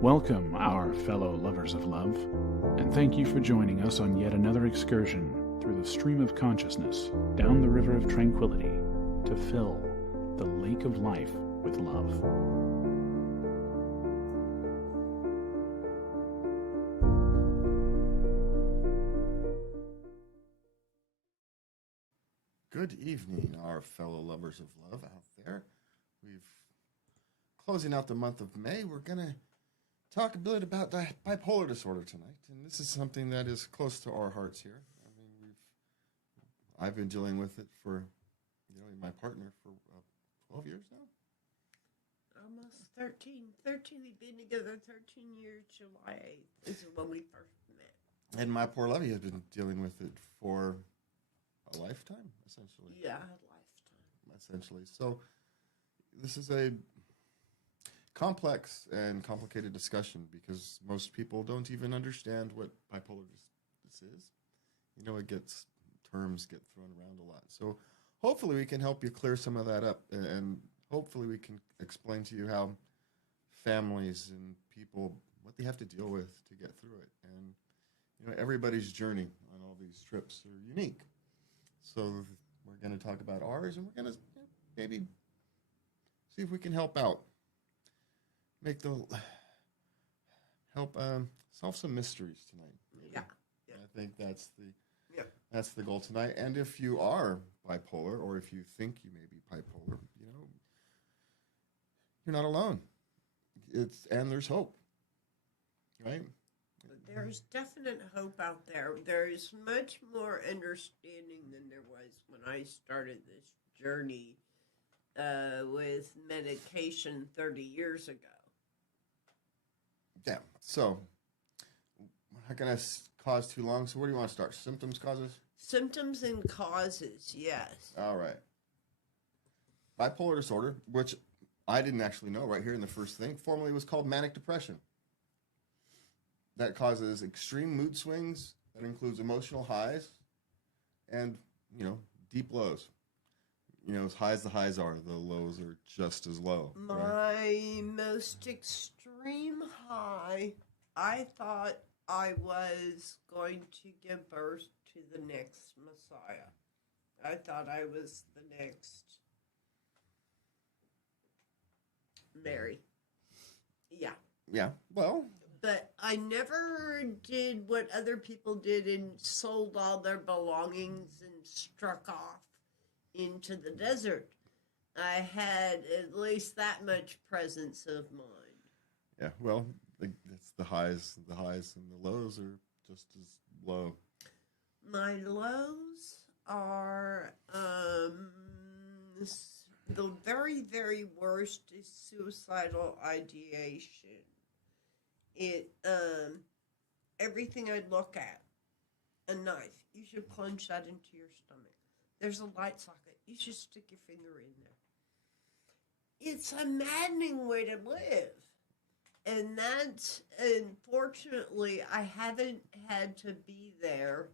Welcome, our fellow lovers of love, and thank you for joining us on yet another excursion through the stream of consciousness, down the river of tranquility, to fill the lake of life with love. Good evening, our fellow lovers of love out there. We've closing out the month of May. We're going to talk a bit about bipolar disorder tonight, and this is something that is close to our hearts here. I mean, I've been dealing with it for, my partner for 12 years now. Almost 13. We've been together 13 years. July 8th is when we first met. And my poor Lovey has been dealing with it for a lifetime, essentially. Yeah, a lifetime. Essentially. So this is a complex and complicated discussion because most people don't even understand what bipolar this is. Terms get thrown around a lot. So hopefully we can help you clear some of that up, and hopefully we can explain to you how families and people, what they have to deal with to get through it. And everybody's journey on all these trips are unique. So we're going to talk about ours, and we're going to maybe see if we can help out. Solve some mysteries tonight. Maybe. Yeah. I think that's the goal tonight. And if you are bipolar, or if you think you may be bipolar, you're not alone. And there's hope, right? There's definite hope out there. There's much more understanding than there was when I started this journey with medication 30 years ago. Yeah, so we're not going to cause too long. So where do you want to start? Symptoms, causes? Symptoms and causes, yes. All right. Bipolar disorder, which I didn't actually know right here in the first thing, formerly was called manic depression. That causes extreme mood swings. That includes emotional highs and, deep lows. As high as the highs are, the lows are just as low. My most extreme high, I thought I was going to give birth to the next Messiah. I thought I was the next Mary. Yeah. Yeah, well. But I never did what other people did and sold all their belongings and struck off into the desert. I had at least that much presence of mind. Yeah, well, it's the highs and the lows are just as low. My lows are the very, very worst is suicidal ideation. Everything I look at, a knife, you should plunge that into your stomach. There's a light socket, you should stick your finger in there. It's a maddening way to live. And that's, unfortunately, I haven't had to be there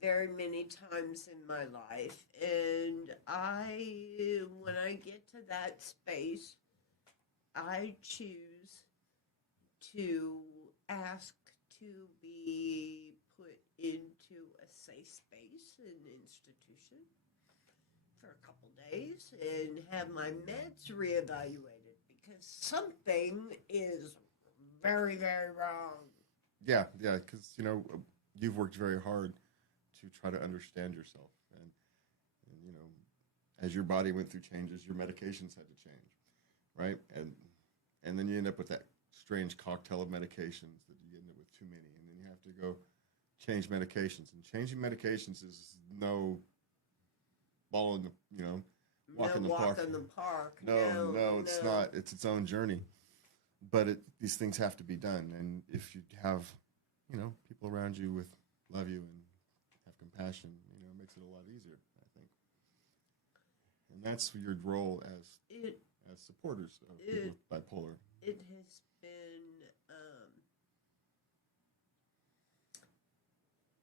very many times in my life. And when I get to that space, I choose to ask to be put into a safe space, an institution, for a couple days and have my meds reevaluated because something is very, very wrong. Yeah, because, you've worked very hard to try to understand yourself. And as your body went through changes, your medications had to change, right? And then you end up with that strange cocktail of medications that you end up with too many. And then you have to go change medications. And changing medications is no ball in the, walk in the park. No, it's not. It's its own journey. But these things have to be done. And if you have, people around you love you and have compassion, it makes it a lot easier, I think. And that's your role as supporters of people with bipolar. It has been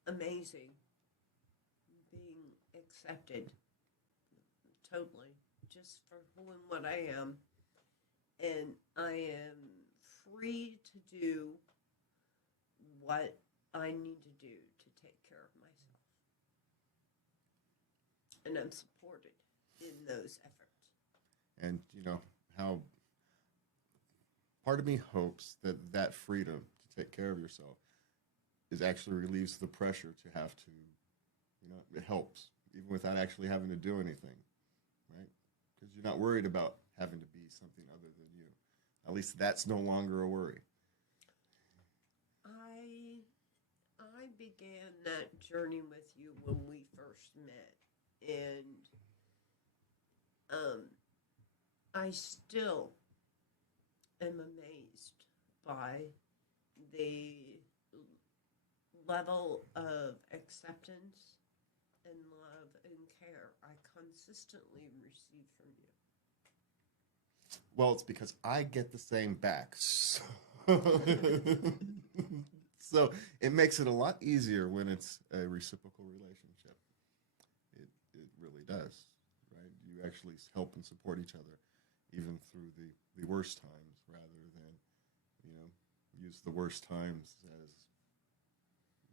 amazing being accepted totally just for who and what I am. And I am free to do what I need to do to take care of myself. And I'm supported in those efforts. And how part of me hopes that that freedom to take care of yourself is actually relieves the pressure to have to, it helps even without actually having to do anything, right? Because you're not worried about having to be something other than you. At least that's no longer a worry. I began that journey with you when we first met, and I still am amazed by the level of acceptance and love and care I consistently receive from you. Well, it's because I get the same back. So it makes it a lot easier when it's a reciprocal relationship. It really does, right? You actually help and support each other even through the worst times rather than, use the worst times as,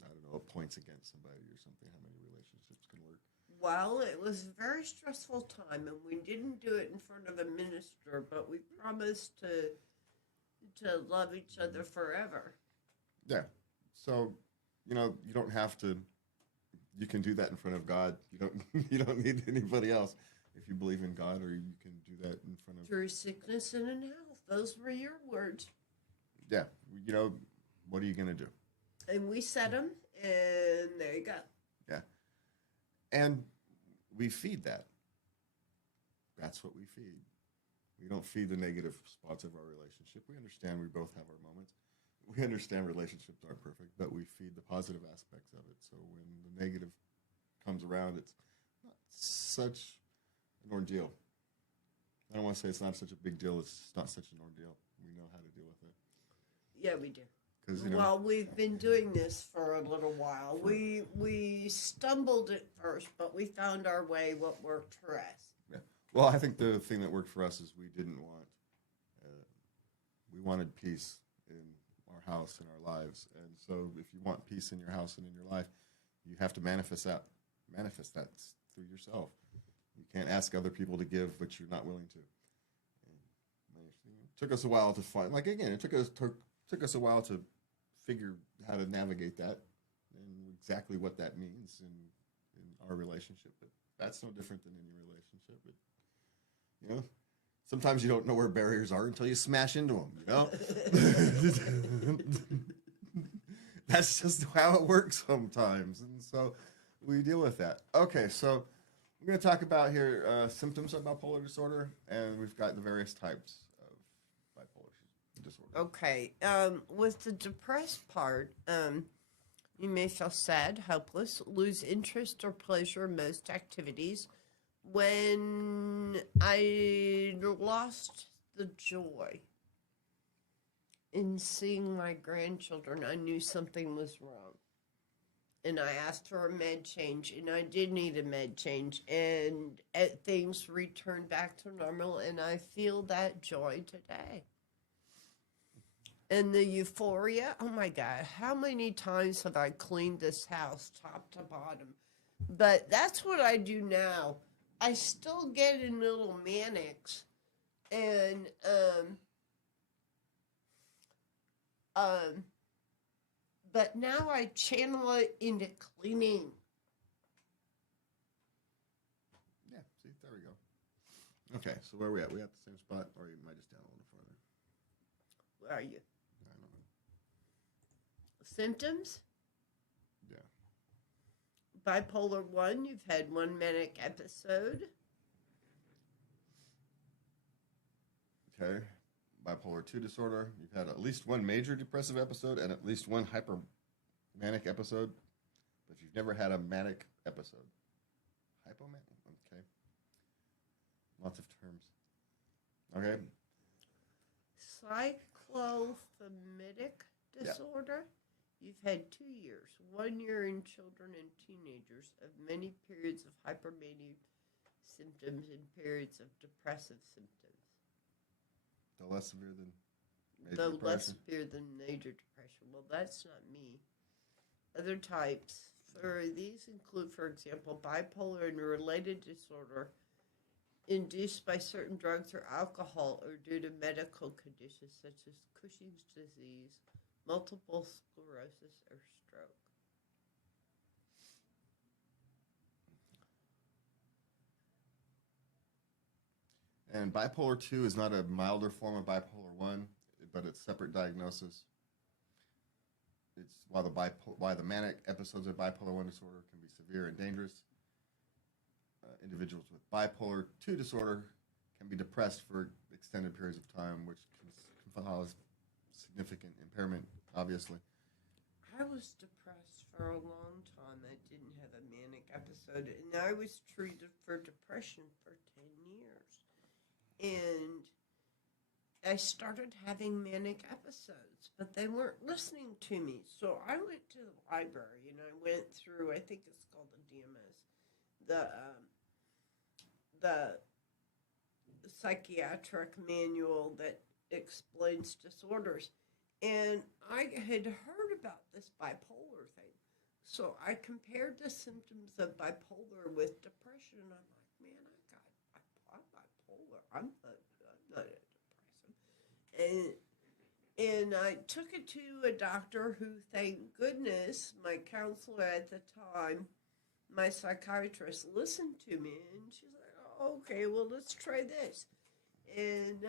I don't know, points against somebody or something, how many relationships can work. Well, it was a very stressful time, and we didn't do it in front of a minister, but we promised to love each other forever. Yeah. So, you don't have to. You can do that in front of God. You don't need anybody else. If you believe in God, or you can do that in front of. Through sickness and in health. Those were your words. Yeah. What are you going to do? And we said them, and there you go. Yeah. And we feed that. That's what we feed. We don't feed the negative spots of our relationship. We understand we both have our moments. We understand relationships aren't perfect, but we feed the positive aspects of it. So when the negative comes around, it's not such an ordeal. I don't want to say it's not such a big deal. It's not such an ordeal. We know how to deal with it. Yeah, we do. Well, we've been doing this for a little while. We stumbled at first, but we found our way, what worked for us. Yeah. Well, I think the thing that worked for us is we wanted peace in our house and our lives. And so if you want peace in your house and in your life, you have to manifest that through yourself. You can't ask other people to give what you're not willing to. And it took us a while to find, it took us a while to figure how to navigate that and exactly what that means in our relationship. But that's no different than any relationship. Sometimes you don't know where barriers are until you smash into them, That's just how it works sometimes. And so we deal with that. Okay, so we're going to talk about here symptoms of bipolar disorder, and we've got the various types of bipolar disorder. Okay, with the depressed part, you may feel sad, helpless, lose interest or pleasure in most activities. When I lost the joy in seeing my grandchildren, I knew something was wrong. And I asked for a med change, and I did need a med change, and things returned back to normal, and I feel that joy today. And the euphoria, oh my God, how many times have I cleaned this house top to bottom? But that's what I do now. I still get in little manics, and but now I channel it into cleaning. Yeah, see, there we go. Okay, so where are we at? We at the same spot, or you might just down a little further? Where are you? I don't know. Symptoms? Yeah. Bipolar 1, you've had one manic episode. Okay. Bipolar 2 disorder, you've had at least one major depressive episode and at least one hypomanic episode, but you've never had a manic episode. Hypomanic? Okay. Lots of terms. Okay. Cyclophthalmic disorder. You've had 2 years, 1 year in children and teenagers, of many periods of hypermania symptoms and periods of depressive symptoms. No less severe than No, less depression. severe than major depression. Well, that's not me. Other types for these include, for example, bipolar and related disorder induced by certain drugs or alcohol or due to medical conditions such as Cushing's disease, multiple sclerosis, or stroke. And bipolar 2 is not a milder form of bipolar 1, but it's separate diagnosis. It's why the manic episodes of bipolar 1 disorder can be severe and dangerous. Individuals with bipolar 2 disorder can be depressed for extended periods of time, which can cause significant impairment, obviously. I was depressed for a long time. I didn't have a manic episode, and I was treated for depression for 10 years. And I started having manic episodes, but they weren't listening to me. So I went to the library and I went through, I think it's called the DMS, the psychiatric manual that explains disorders. And I had heard about this bipolar thing. So I compared the symptoms of bipolar with depression, and I'm like, man, I'm bipolar. I'm not a depressant. And I took it to a doctor who, thank goodness, my counselor at the time, my psychiatrist, listened to me, and she's like, oh, okay, well, let's try this. And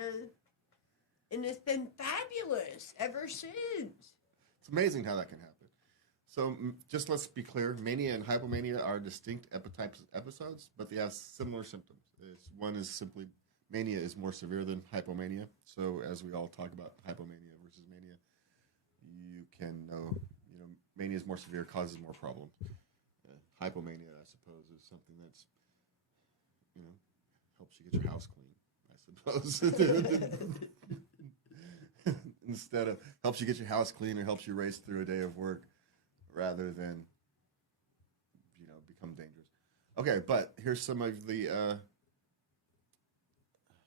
it's been fabulous ever since. It's amazing how that can happen. So just let's be clear, mania and hypomania are distinct types of episodes, but they have similar symptoms. One is simply, mania is more severe than hypomania. So as we all talk about hypomania versus mania, you can know, mania is more severe, causes more problems. Hypomania, I suppose, is something that's, helps you get your house clean, I suppose. Instead of helps you get your house clean or helps you race through a day of work rather than, become dangerous. Okay, but here's some of the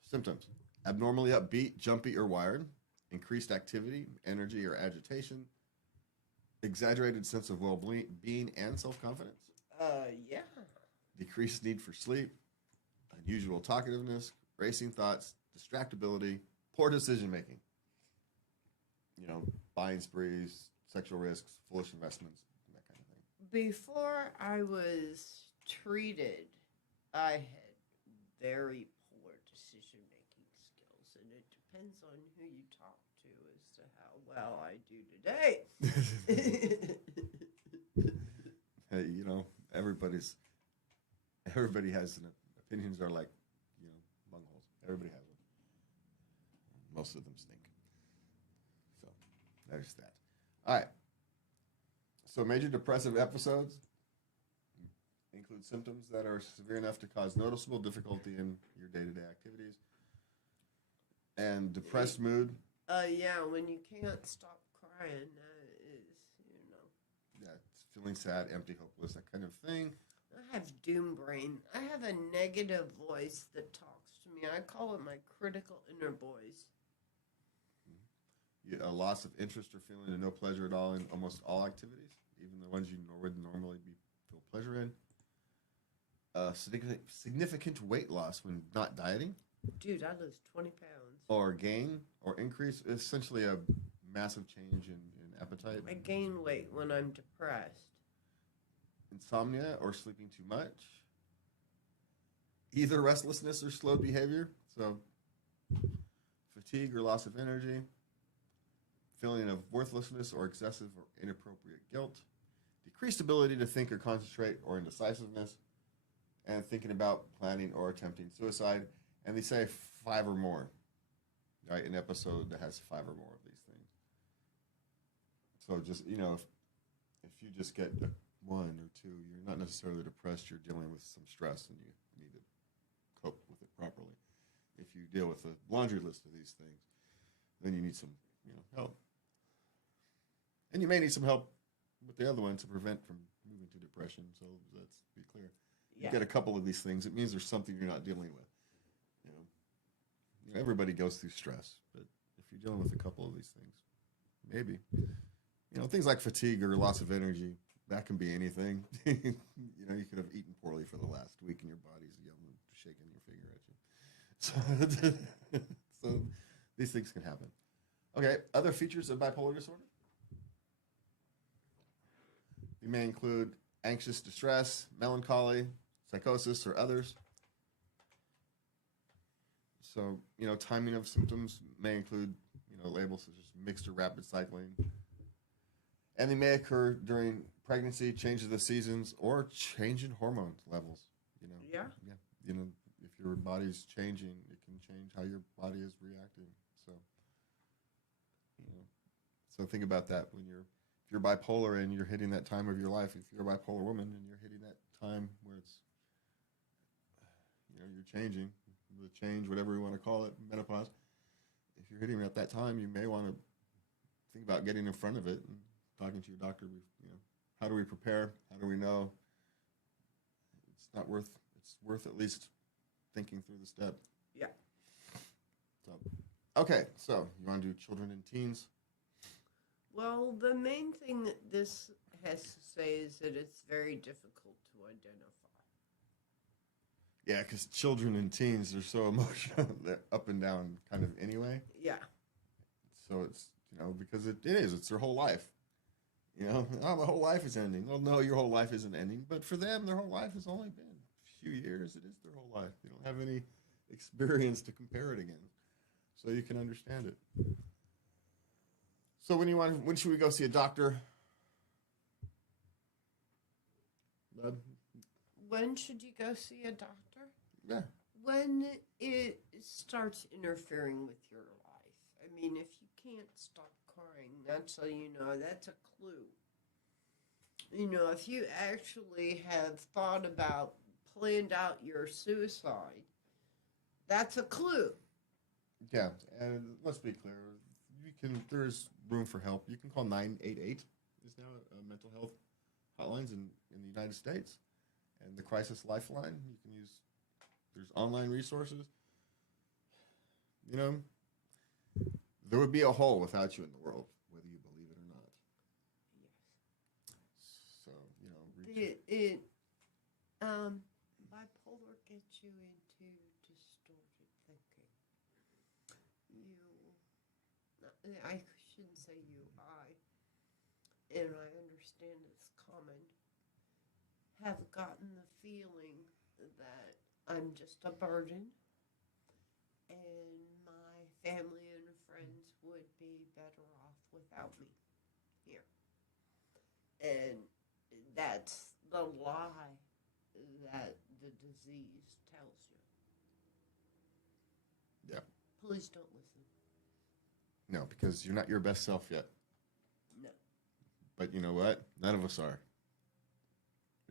symptoms. Abnormally upbeat, jumpy, or wired. Increased activity, energy, or agitation. Exaggerated sense of well-being and self-confidence. Yeah. Decreased need for sleep. Unusual talkativeness, racing thoughts, distractibility, poor decision-making. Buying sprees, sexual risks, foolish investments, that kind of thing. Before I was treated, I had very poor decision-making skills, and it depends on who you talk to as to how well I do today. Hey, everybody has opinions are like, bungholes. Everybody has them. Most of them stink. So there's that. All right. So major depressive episodes include symptoms that are severe enough to cause noticeable difficulty in your day-to-day activities. And depressed mood. Yeah, when you can't stop crying, that is, Yeah, it's feeling sad, empty, hopeless, that kind of thing. I have doom brain. I have a negative voice that talks to me. I call it my critical inner voice. A loss of interest or feeling no pleasure at all in almost all activities, even the ones you would normally feel pleasure in. Significant weight loss when not dieting. Dude, I lose 20 pounds. Or gain or increase, essentially a massive change in appetite. I gain weight when I'm depressed. Insomnia or sleeping too much. Either restlessness or slowed behavior. So fatigue or loss of energy. Feeling of worthlessness or excessive or inappropriate guilt. Decreased ability to think or concentrate or indecisiveness. And thinking about planning or attempting suicide. And they say 5 or more. Right? An episode that has 5 or more of these things. So just, if you just get 1 or 2, you're not necessarily depressed. You're dealing with some stress and you need to cope with it properly. If you deal with a laundry list of these things, then you need some, help. And you may need some help with the other one to prevent from moving to depression. So let's be clear. Yeah. You get a couple of these things, it means there's something you're not dealing with. Everybody goes through stress, but if you're you're dealing with a couple of these things. Maybe. Things like fatigue or loss of energy, that can be anything. You could have eaten poorly for the last week and your body's yelling, shaking your finger at you. So these things can happen. Okay, other features of bipolar disorder? They may include anxious distress, melancholy, psychosis, or others. So, timing of symptoms may include, labels such as mixed or rapid cycling. And they may occur during pregnancy, change of the seasons, or change in hormone levels. Yeah. Yeah. If your body's changing, it can change how your body is reacting. So think about that if you're bipolar and you're hitting that time of your life. If you're a bipolar woman and you're hitting that time where it's, you're changing, the change, whatever you want to call it, menopause. If you're hitting it at that time, you may want to think about getting in front of it and talking to your doctor. How do we prepare? How do we know? It's worth at least thinking through the step. Yeah. So you want to do children and teens? Well, the main thing that this has to say is that it's very difficult to identify. Yeah, because children and teens are so emotional. They're up and down kind of anyway. Yeah. So it's, because it is. It's their whole life. Oh, my whole life is ending. Well, no, your whole life isn't ending. But for them, their whole life has only been a few years. It is their whole life. They don't have any experience to compare it against. So you can understand it. So when should we go see a doctor? Bud? When should you go see a doctor? Yeah. When it starts interfering with your life. I mean, if you can't stop crying, that's how you know. That's a clue. If you actually have thought about, planned out your suicide, that's a clue. Yeah, and let's be clear. There's room for help. You can call 988. Is now a mental health hotlines in the United States. And the Crisis Lifeline, you can use, there's online resources. There would be a hole without you in the world, whether you believe it or not. Yes. So, bipolar gets you into distorted thinking. I shouldn't say you, and I understand it's common, have gotten the feeling that I'm just a burden and my family and friends would be better off without me here. And that's the lie that the disease tells you. Yeah. Please don't listen. No, because you're not your best self yet. No. But you know what? None of us are.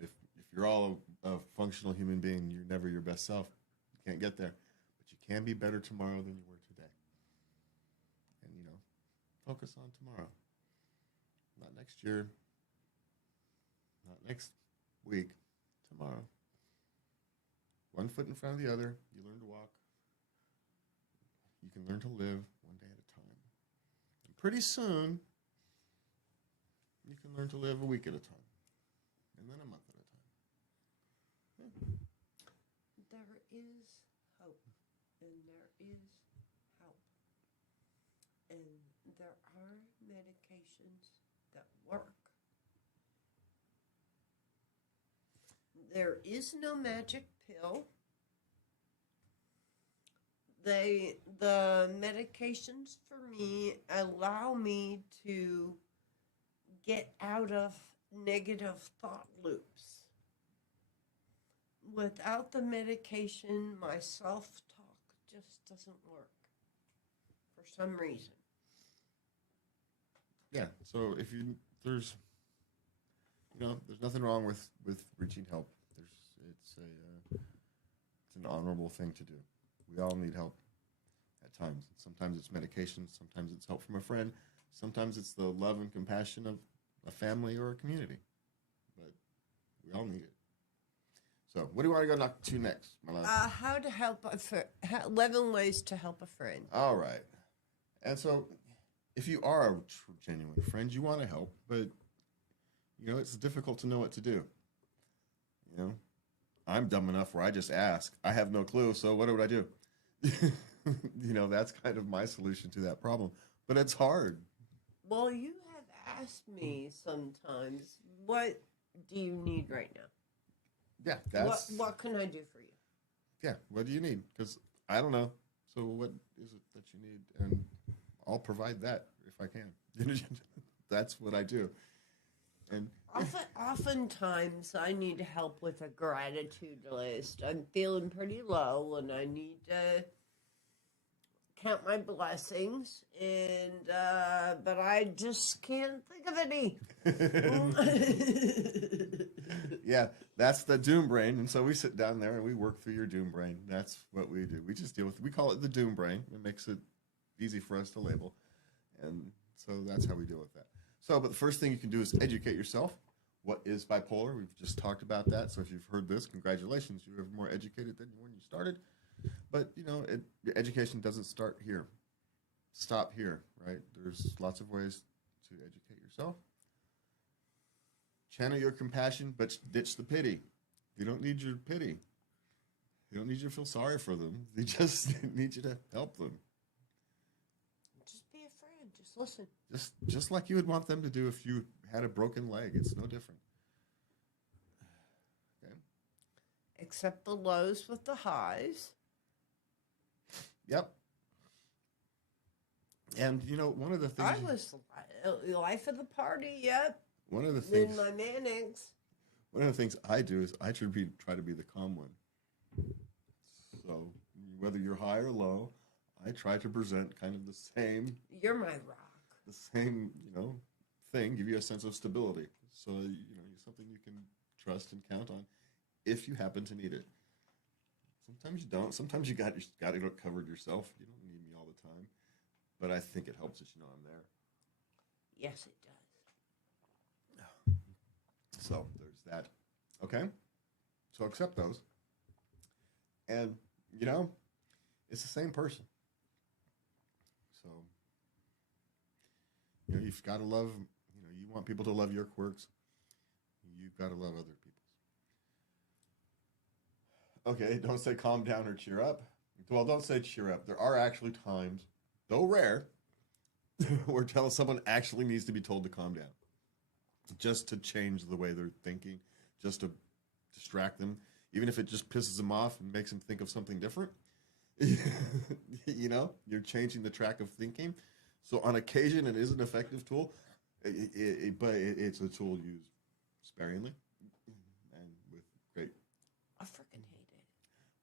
If you're all a functional human being, you're never your best self. You can't get there. But you can be better tomorrow than you were today. And, focus on tomorrow. Not next year. Not next week. Tomorrow. One foot in front of the other. You learn to walk. You can learn to live one day at a time. And pretty soon, you can learn to live a week at a time. And then a month at a time. Yeah. There is hope, and there is help. And there are medications that work. There is no magic pill. The medications for me allow me to get out of negative thought loops. Without the medication, my self-talk just doesn't work for some reason. Yeah, so there's nothing wrong with reaching help. It's an honorable thing to do. We all need help at times. Sometimes it's medication. Sometimes it's help from a friend. Sometimes it's the love and compassion of a family or a community. But we all need it. So, what do you want to go to next, my love? How to help 11 ways to help a friend. All right. And so, if you are a genuine friend, you want to help, but it's difficult to know what to do. You know, I'm dumb enough where I just ask. I have no clue, so what would I do? That's kind of my solution to that problem. But it's hard. Well, you have asked me sometimes, what do you need right now? Yeah, that's what can I do for you? yeah. What do you need? Because I don't know. So what is it that you need? And I'll provide that if I can. That's what I do. And Oftentimes, I need help with a gratitude list. I'm feeling pretty low, and I need to count my blessings. And but I just can't think of any. yeah, that's the doom brain. And so we sit down there and we work through your doom brain. That's what we do. We just deal with. We call it the doom brain. It makes it easy for us to label, and so that's how we deal with that. So, but the first thing you can do is educate yourself. What is bipolar? We've just talked about that. So if you've heard this, congratulations. You're more educated than when you started. But, your education doesn't start here. Stop here, right? There's lots of ways to educate yourself. Channel your compassion, but ditch the pity. They don't need your pity. They don't need you to feel sorry for them. They just need you to help them. Just be a friend. Just listen. Just like you would want them to do if you had a broken leg. It's no different. Okay. Accept the lows with the highs. Yep. And one of the things I was life of the party. Yep. one of the things In my Mannix. one of the things I do is I try to be the calm one. So whether you're high or low, I try to present kind of the same. You're my rock. The same, thing, give you a sense of stability. So, something you can trust and count on if you happen to need it. Sometimes you don't. Sometimes you got it covered yourself. You don't need me all the time. But I think it helps that you know I'm there. Yes, it does. So there's that. Okay? So accept those. And, it's the same person. So, you've got to love, you want people to love your quirks. You've got to love other people's. Okay, don't say calm down or cheer up. Well, don't say cheer up. There are actually times, though rare, where someone actually needs to be told to calm down. Just to change the way they're thinking, just to distract them, even if it just pisses them off and makes them think of something different. You're changing the track of thinking. So on occasion, it is an effective tool, but it's a tool used sparingly and with great. I freaking hate it.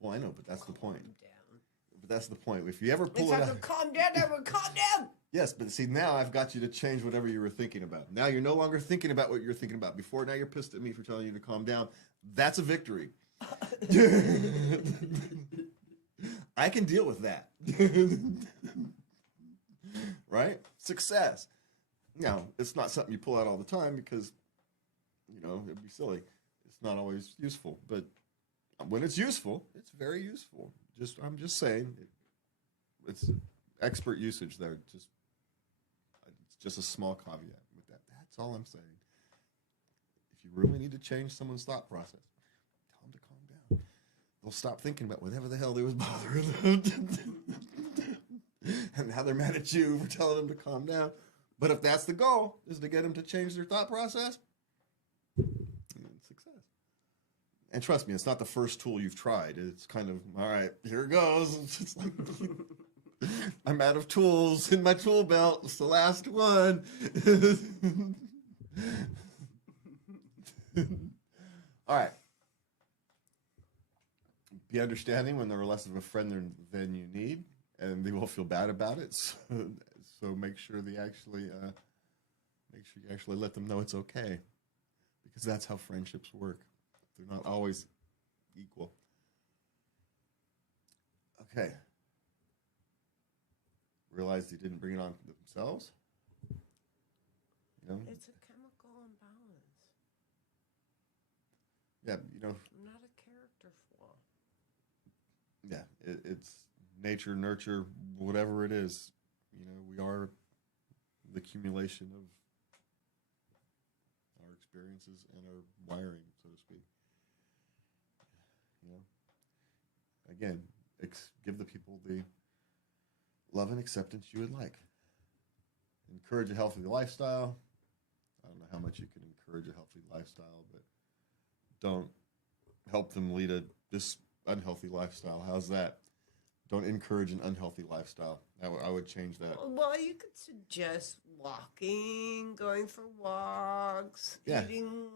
Well, I know, but that's the point. Calm down. But that's the point. If you ever pull If it I out, could calm down, I would calm down. yes, but see, now I've got you to change whatever you were thinking about. Now you're no longer thinking about what you're thinking about before. Now you're pissed at me for telling you to calm down. That's a victory. I can deal with that. Right? Success. Now, it's not something you pull out all the time because, it'd be silly. It's not always useful. But when it's useful, it's very useful. I'm just saying, it's expert usage there. It's just a small caveat with that. That's all I'm saying. If you really need to change someone's thought process, tell them to calm down. They'll stop thinking about whatever the hell they was bothering them. And now they're mad at you for telling them to calm down. But if that's the goal, is to get them to change their thought process, success. And trust me, it's not the first tool you've tried. It's kind of, all right, here it goes. It's like, I'm out of tools in my tool belt. It's the last one. All right. Be understanding when they're less of a friend than you need, and they will feel bad about it. So make sure you actually let them know it's okay, because that's how friendships work. They're not always equal. Okay. Realized they didn't bring it on themselves. It's a chemical imbalance. Yeah, Not a character flaw. Yeah, it's nature, nurture, whatever it is. We are the accumulation of our experiences and our wiring, so to speak. You know, again, give the people the love and acceptance you would like. Encourage a healthy lifestyle. I don't know how much you can encourage a healthy lifestyle, but don't help them lead this unhealthy lifestyle. How's that? Don't encourage an unhealthy lifestyle. I would change that. Well, you could suggest walking, going for walks, Yeah. eating,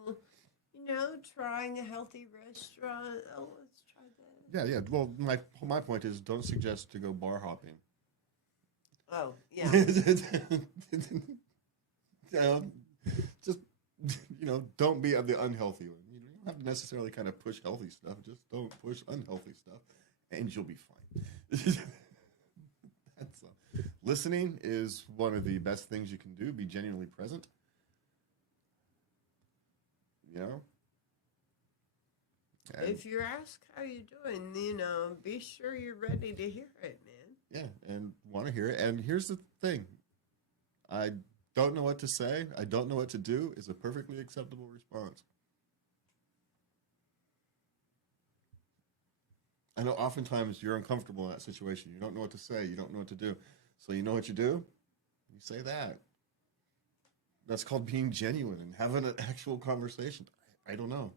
trying a healthy restaurant. Oh, let's try that. Yeah. Well, my point is, don't suggest to go bar hopping. Oh, yeah. Just don't be the unhealthy one. You don't have to necessarily kind of push healthy stuff. Just don't push unhealthy stuff, and you'll be fine. That's listening is one of the best things you can do. Be genuinely present. If you're asked how you doing, be sure you're ready to hear it, man. Yeah, and want to hear it. And here's the thing. I don't know what to say. I don't know what to do is a perfectly acceptable response. I know oftentimes you're uncomfortable in that situation. You don't know what to say. You don't know what to do. So you know what you do? You say that. That's called being genuine and having an actual conversation. I don't know.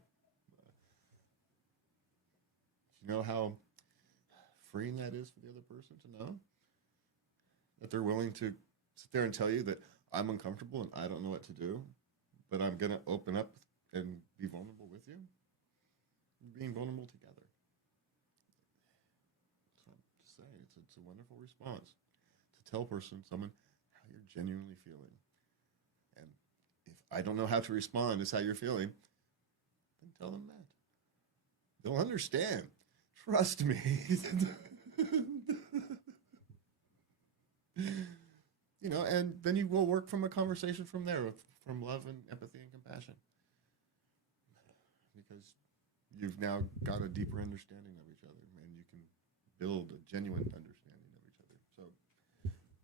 You know how freeing that is for the other person to know? That they're willing to sit there and tell you that I'm uncomfortable and I don't know what to do, but I'm going to open up and be vulnerable with you. Being vulnerable together. So to say, it's a wonderful response to tell someone how you're genuinely feeling. And if I don't know how to respond, is how you're feeling, then tell them that. They'll understand. Trust me. And then you will work from a conversation from there, from love and empathy and compassion. Because you've now got a deeper understanding of each other, and you can build a genuine understanding of each other. So,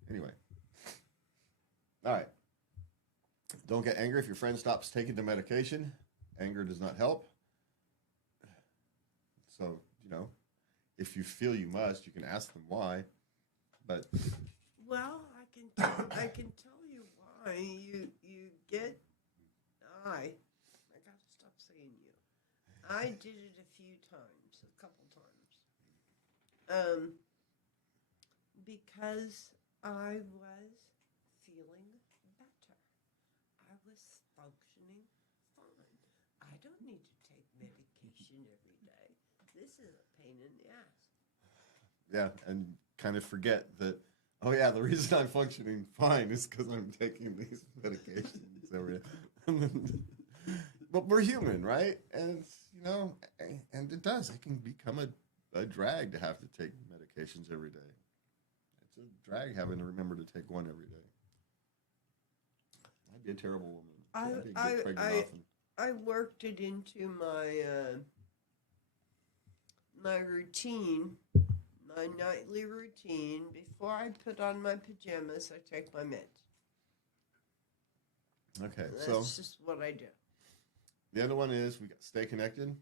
anyway. All right. Don't get angry if your friend stops taking the medication. Anger does not help. So, if you feel you must, you can ask them why. But well, I can tell you why you get. I gotta stop saying you. I did it a couple times. Because I was feeling better. I was functioning fine. I don't need to take medication every day. This is a pain in the ass. yeah, and kind of forget that, oh yeah, the reason I'm functioning fine is because I'm taking these medications every day. But we're human, right? And, and it does. It can become a drag to have to take medications every day. It's a drag having to remember to take one every day. I'd be a terrible woman. I'd get pregnant often. I worked it into my routine, my nightly routine. Before I put on my pajamas, I take my meds. Okay, That's just what I do. The other one is stay connected,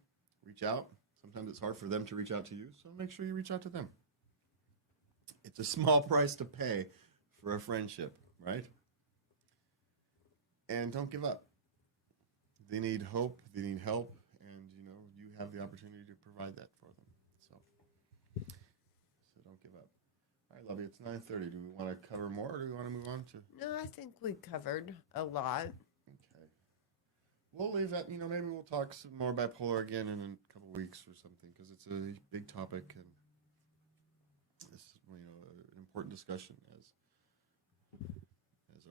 reach out. Sometimes it's hard for them to reach out to you, so make sure you reach out to them. It's a small price to pay for a friendship, right? And don't give up. They need hope, they need help, and you have the opportunity to provide that for them. So don't give up. All right, Lovey, it's 9:30. Do we want to cover more, or do we want to move on to? No, I think we covered a lot. Okay. We'll leave that. Maybe we'll talk some more bipolar again in a couple weeks or something, because it's a big topic and it's an important discussion as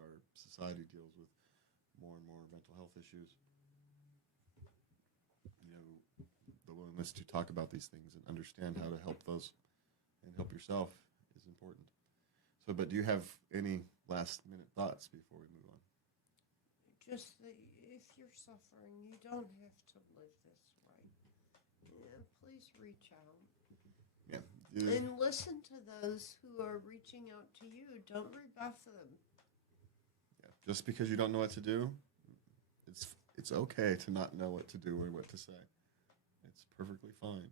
our society deals with more and more mental health issues. The willingness to talk about these things and understand how to help those and help yourself is important. So, but do you have any last minute thoughts before we move on? Just that if you're suffering, you don't have to live this way. Yeah, please reach out. Yeah. And listen to those who are reaching out to you. Don't rebuff them. Yeah. Just because you don't know what to do, it's okay to not know what to do or what to say. It's perfectly fine.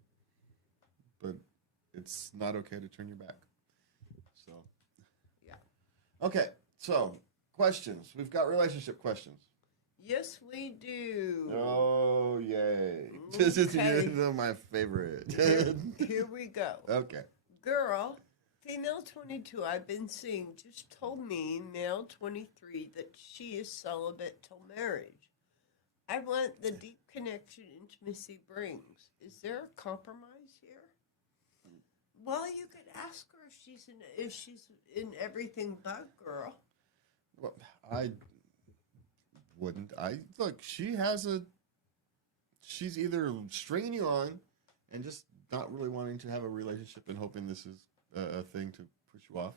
But it's not okay to turn your back. So, Yeah. okay. So, questions. We've got relationship questions. Yes, we do. Oh, yay. Okay. They're my favorite. Here we go. Okay. Girl, female 22 I've been seeing just told me, male 23, that she is celibate till marriage. I want the deep connection intimacy brings. Is there a compromise here? Well, you could ask her if she's in everything but, girl. Well, I wouldn't. Look, she's either stringing you on and just not really wanting to have a relationship and hoping this is a thing to push you off,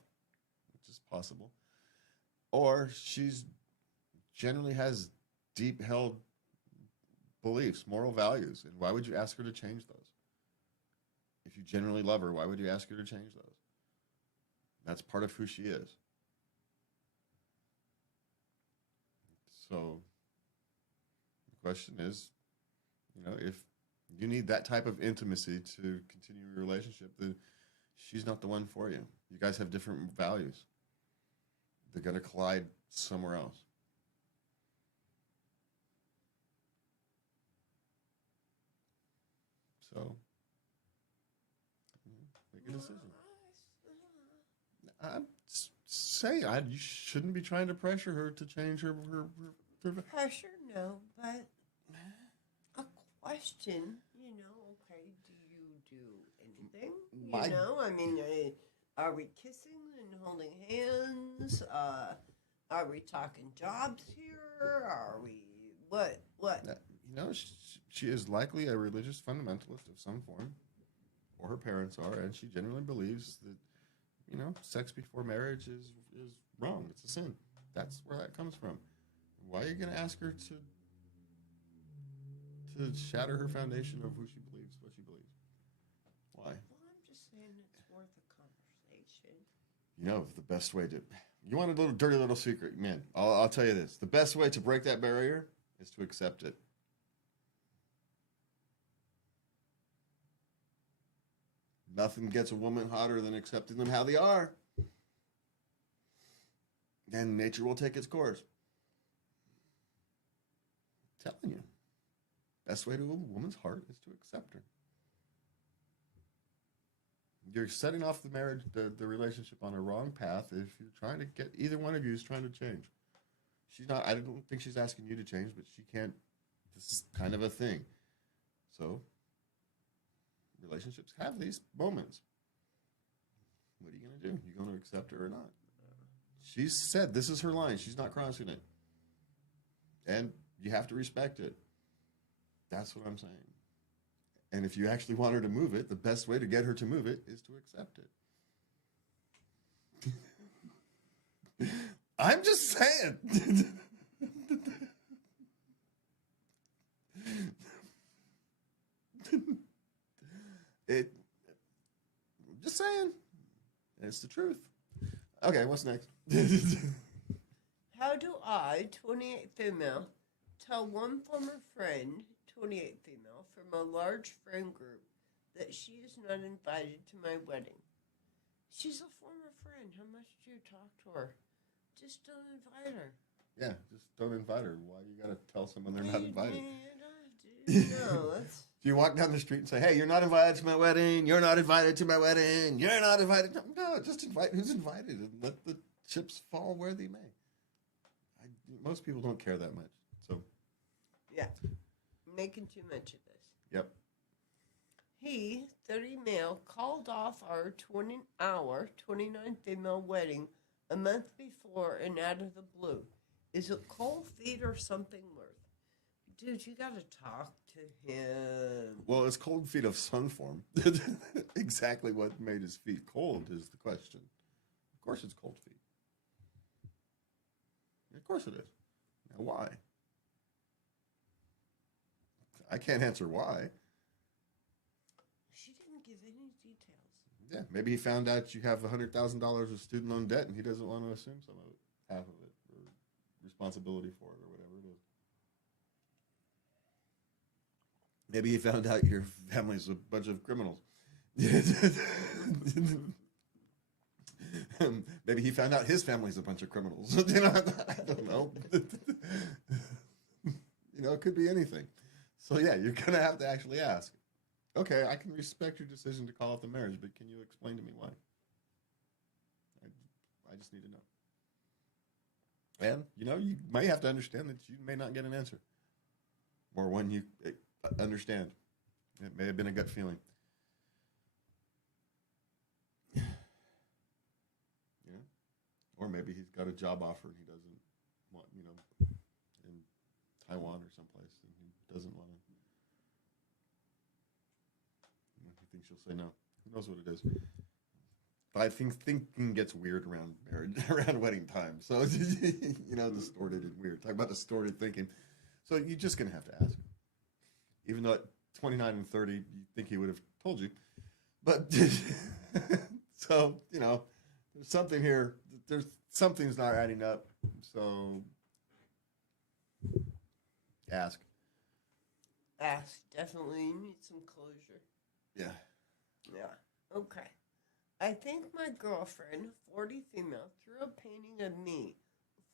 which is possible. Or she's generally has deep held beliefs, moral values. And why would you ask her to change those? If you genuinely love her, why would you ask her to change those? That's part of who she is. So the question is, if you need that type of intimacy to continue your relationship, then she's not the one for you. You guys have different values. They're going to collide somewhere else. So, make a decision. I'm saying you shouldn't be trying to pressure her to change her Pressure, no, but a question, okay, do you do anything? I mean, are we kissing and holding hands? Are we talking jobs here? Are we, what? She is likely a religious fundamentalist of some form, or her parents are, and she genuinely believes that, sex before marriage is wrong. It's a sin. That's where that comes from. Why are you going to ask her to shatter her foundation of who she believes, what she believes? Why? Well, I'm just saying it's worth a conversation. The best way to... You want a dirty little secret? Man, I'll tell you this. The best way to break that barrier is to accept it. Nothing gets a woman hotter than accepting them how they are. Then nature will take its course. I'm telling you. Best way to a woman's heart is to accept her. You're setting off the marriage, the relationship on a wrong path if you're trying to get, either one of you is trying to change. I don't think she's asking you to change, but she can't. This is kind of a thing. So, relationships have these moments. What are you going to do? You going to accept her or not? She's said this is her line. She's not crossing it. And you have to respect it. That's what I'm saying. And if you actually want her to move it, the best way to get her to move it is to accept it. I'm just saying. Just saying. It's the truth. Okay, what's next? How do I, 28 female, tell one former friend, 28 female, from a large friend group that she is not invited to my wedding? She's a former friend. How much do you talk to her? Just don't invite her. Yeah, just don't invite her. Why you gotta tell someone they're not invited? No, that's... Do you walk down the street and say, hey, you're not invited to my wedding, you're not invited to my wedding, you're not invited? No, just invite who's invited and let the chips fall where they may. Most people don't care that much. So, yeah, making too much of this. Yep. He, 30 male, called off our 29 female wedding a month before and out of the blue. Is it cold feet or something worse? Dude, you got to talk to him. Well, it's cold feet of some form. Exactly what made his feet cold is the question. Of course it's cold feet. Of course it is. Now, why? I can't answer why. She didn't give any details. Yeah, maybe he found out you have $100,000 of student loan debt, and he doesn't want to assume some of it, half of it, or responsibility for it, or whatever it is. Maybe he found out your family's a bunch of criminals. Maybe he found out his family's a bunch of criminals. I don't know. It could be anything. So yeah, you're gonna have to actually ask. Okay, I can respect your decision to call off the marriage, but can you explain to me why? I just need to know. And you may have to understand that you may not get an answer, or when you understand, it may have been a gut feeling. Or maybe he's got a job offer and he doesn't want, in Taiwan or someplace, and he doesn't want to. He thinks she'll say no. Who knows what it is? But I think thinking gets weird around marriage, around wedding time. So, distorted and weird. Talk about distorted thinking. So you're just going to have to ask him. Even though at 29 and 30, you think he would have told you. But, so, there's something here. Something's not adding up. So, ask. Ask. Definitely. You need some closure. Yeah. Yeah. Okay. I think my girlfriend, 40 female, threw a painting of me,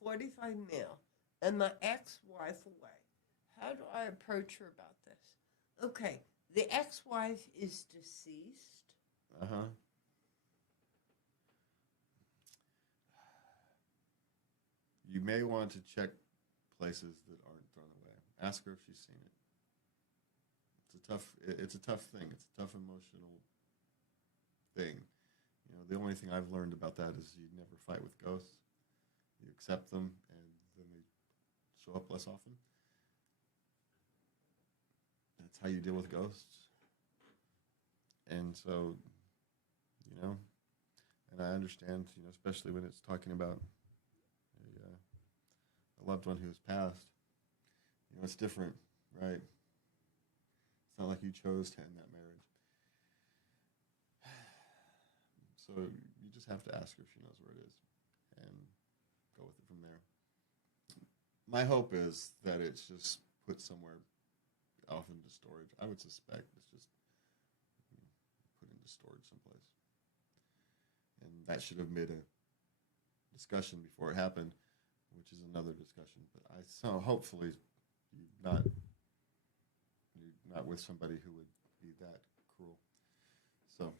45 male, and my ex-wife away. How do I approach her about this? Okay. The ex-wife is deceased. Uh-huh. You may want to check places that aren't thrown away. Ask her if she's seen it. It's a tough thing. It's a tough emotional thing. The only thing I've learned about that is you never fight with ghosts. You accept them, and then they show up less often. That's how you deal with ghosts. And so, and I understand, especially when it's talking about a loved one who has passed. It's different, right? It's not like you chose to end that marriage. So you just have to ask her if she knows where it is and go with it from there. My hope is that it's just put somewhere off into storage. I would suspect it's just put into storage someplace. And that should have made a discussion before it happened, which is another discussion. But so hopefully you're not with somebody who would be that cruel. So,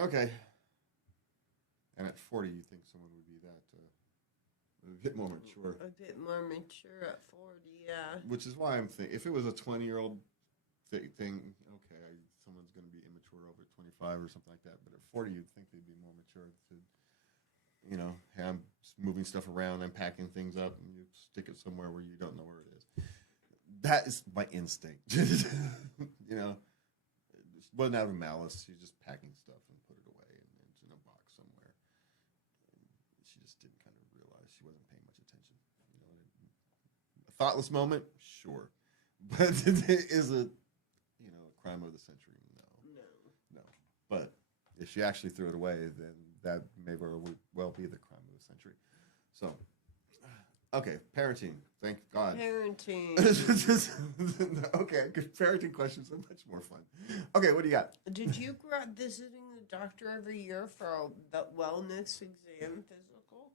okay. And at 40, you think someone would be that a bit more mature. A bit more mature at 40, yeah. Which is why I'm thinking, if it was a 20-year-old thing, okay, someone's going to be immature over 25 or something like that. But at 40, you'd think they'd be more mature to, hey, I'm moving stuff around, I'm packing things up, and you stick it somewhere where you don't know where it is. That is my instinct. It wasn't out of malice. She's just packing stuff and put it away, and it's in a box somewhere. And she just didn't kind of realize she wasn't paying much attention. A thoughtless moment, sure, but is it, a crime of the century? No. But if she actually threw it away, then that may well be the crime of the century. So. Okay, parenting. Thank God. Parenting. Okay, because parenting questions are much more fun. Okay, what do you got? Did you go out visiting the doctor every year for a wellness exam physical?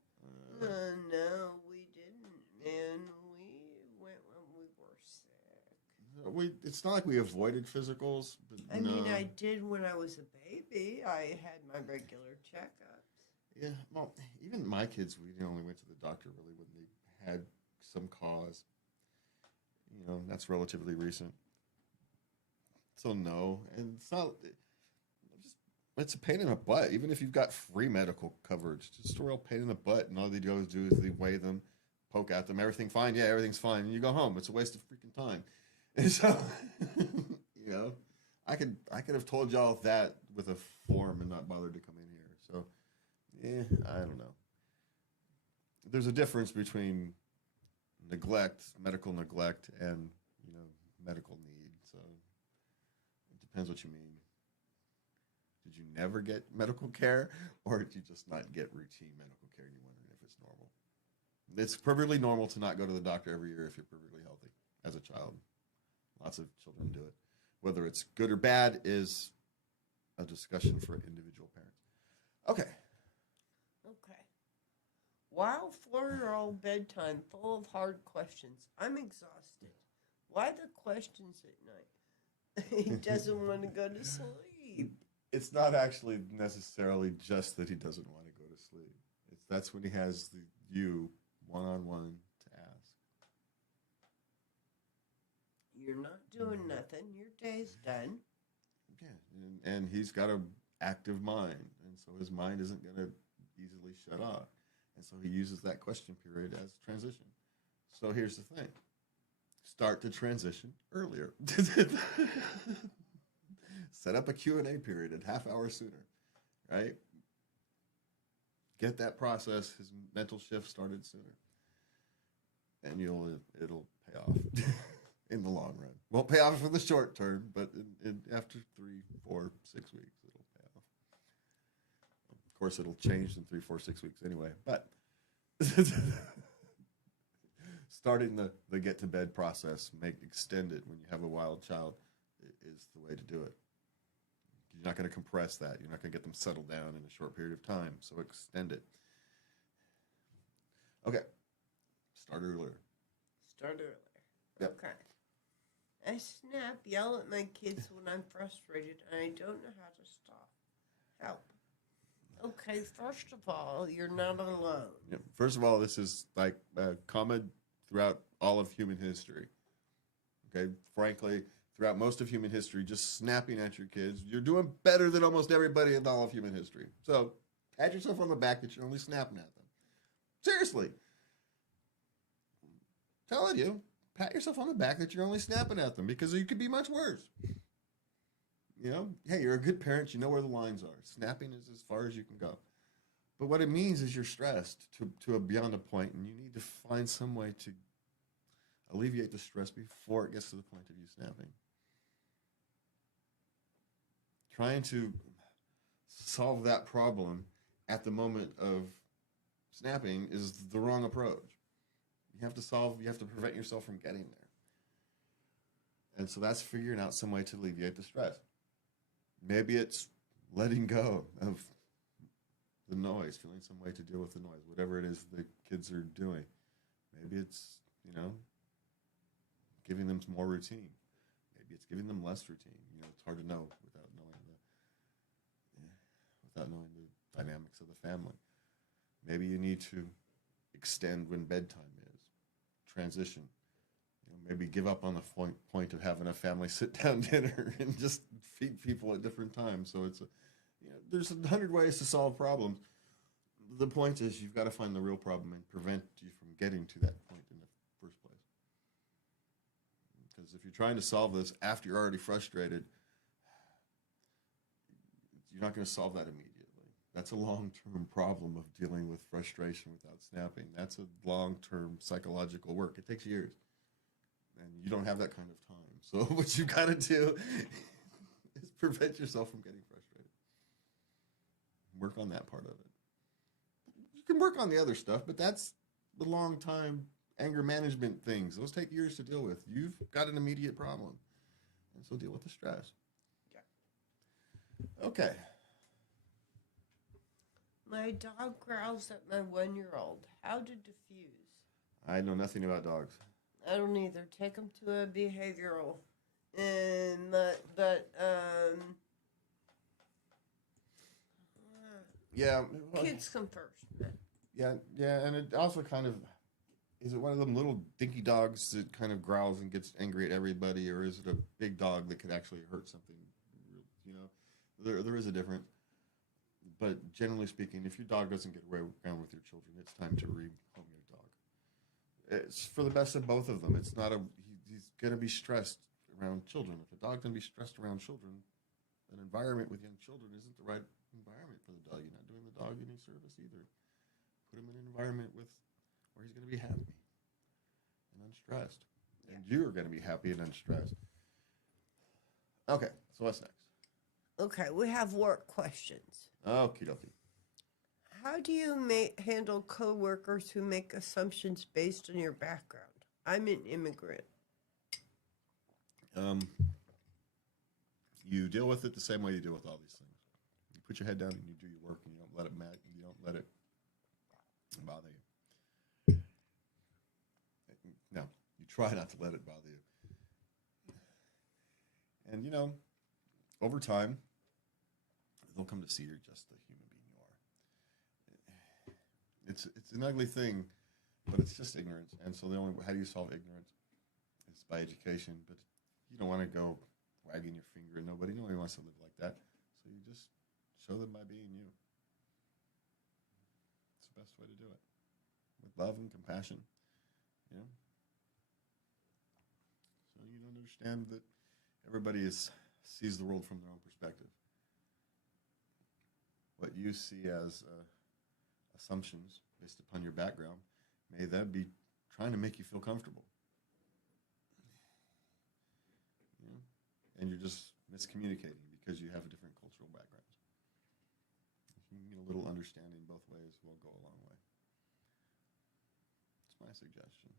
No, we didn't. And we went when we were sick. It's not like we avoided physicals. But I mean, I did when I was a baby. I had my regular checkups. Yeah, well, even my kids, we only went to the doctor really when they had some cause. That's relatively recent. So no, and it's a pain in the butt. Even if you've got free medical coverage, it's just a real pain in the butt. And all they do is they weigh them, poke at them, everything fine? Yeah, everything's fine. And you go home. It's a waste of freaking time. And so, I could have told y'all that with a form and not bothered to come in here. So, I don't know. There's a difference between medical neglect, and medical need. So it depends what you mean. Did you never get medical care, or did you just not get routine medical care and you're wondering if it's normal? It's perfectly normal to not go to the doctor every year if you're perfectly healthy as a child. Lots of children do it. Whether it's good or bad is a discussion for individual parents. Okay. Okay. Wow, 4-year-old bedtime full of hard questions. I'm exhausted. Why the questions at night? He doesn't want to go to sleep. It's not actually necessarily just that he doesn't want to go to sleep. That's when he has you one-on-one to ask. You're not doing nothing. Your day's done. Yeah, and he's got an active mind, and so his mind isn't going to easily shut off. And so he uses that question period as transition. So here's the thing. Start the transition earlier. Set up a Q&A period a half hour sooner, right? Get that process, his mental shift started sooner. And it'll pay off in the long run. Won't pay off for the short term, but after 3, 4, 6 weeks, it'll pay off. Of course, it'll change in 3, 4, 6 weeks anyway, but starting the get to bed process, extend it when you have a wild child is the way to do it. You're not going to compress that. You're not going to get them settled down in a short period of time, so extend it. Okay. Start earlier. Start earlier. Yep. Okay. I snap, yell at my kids when I'm frustrated, and I don't know how to stop. Help. Okay, first of all, you're not alone. Yeah. First of all, this is like common throughout all of human history. Okay, frankly, throughout most of human history, just snapping at your kids, you're doing better than almost everybody in all of human history. So pat yourself on the back that you're only snapping at them. Seriously. I'm telling you, pat yourself on the back that you're only snapping at them because you could be much worse. You know, hey, you're a good parent. You know where the lines are. Snapping is as far as you can go. But what it means is you're stressed to beyond a point, and you need to find some way to alleviate the stress before it gets to the point of you snapping. Trying to solve that problem at the moment of snapping is the wrong approach. You have to prevent yourself from getting there. And so that's figuring out some way to alleviate the stress. Maybe it's letting go of the noise, feeling some way to deal with the noise, whatever it is the kids are doing. Maybe it's, giving them more routine. Maybe it's giving them less routine. It's hard to know without knowing the dynamics of the family. Maybe you need to extend when bedtime is. Transition. Maybe give up on the point of having a family sit-down dinner and just feed people at different times. So it's there's 100 ways to solve problems. The point is you've got to find the real problem and prevent you from getting to that point in the first place. Because if you're trying to solve this after you're already frustrated, you're not going to solve that immediately. That's a long-term problem of dealing with frustration without snapping. That's a long-term psychological work. It takes years. And you don't have that kind of time. So what you've got to do is prevent yourself from getting frustrated. Work on that part of it. You can work on the other stuff, but that's the long-time anger management things. Those take years to deal with. You've got an immediate problem. And so deal with the stress. Yeah. Okay. My dog growls at my 1-year-old. How to diffuse? I know nothing about dogs. I don't either. Take them to a behavioral. Yeah. Kids come first. Yeah, and it also kind of, is it one of them little dinky dogs that kind of growls and gets angry at everybody, or is it a big dog that could actually hurt something? There is a difference. But generally speaking, if your dog doesn't get around with your children, it's time to rehome your dog. It's for the best of both of them. It's not he's going to be stressed around children. If a dog's going to be stressed around children, an environment with young children isn't the right environment for the dog. You're not doing the dog any service either. Put him in an environment where he's going to be happy and unstressed. And you're going to be happy and unstressed. Okay, so what's next? Okay, we have work questions. Okie dokie. How do you handle coworkers who make assumptions based on your background? I'm an immigrant. You deal with it the same way you deal with all these things. You put your head down and you do your work, and you don't let it you don't let it bother you. No, you try not to let it bother you. And over time, they'll come to see you're just the human being you are. It's an ugly thing, but it's just ignorance. And so how do you solve ignorance? It's by education. But you don't want to go wagging your finger at nobody. Nobody wants to live like that. So you just show them by being you. It's the best way to do it, with love and compassion. So you don't understand that everybody sees the world from their own perspective. What you see as assumptions based upon your background may then be trying to make you feel comfortable. And you're just miscommunicating because you have a different cultural background. If you can get a little understanding both ways, will go a long way. It's my suggestion.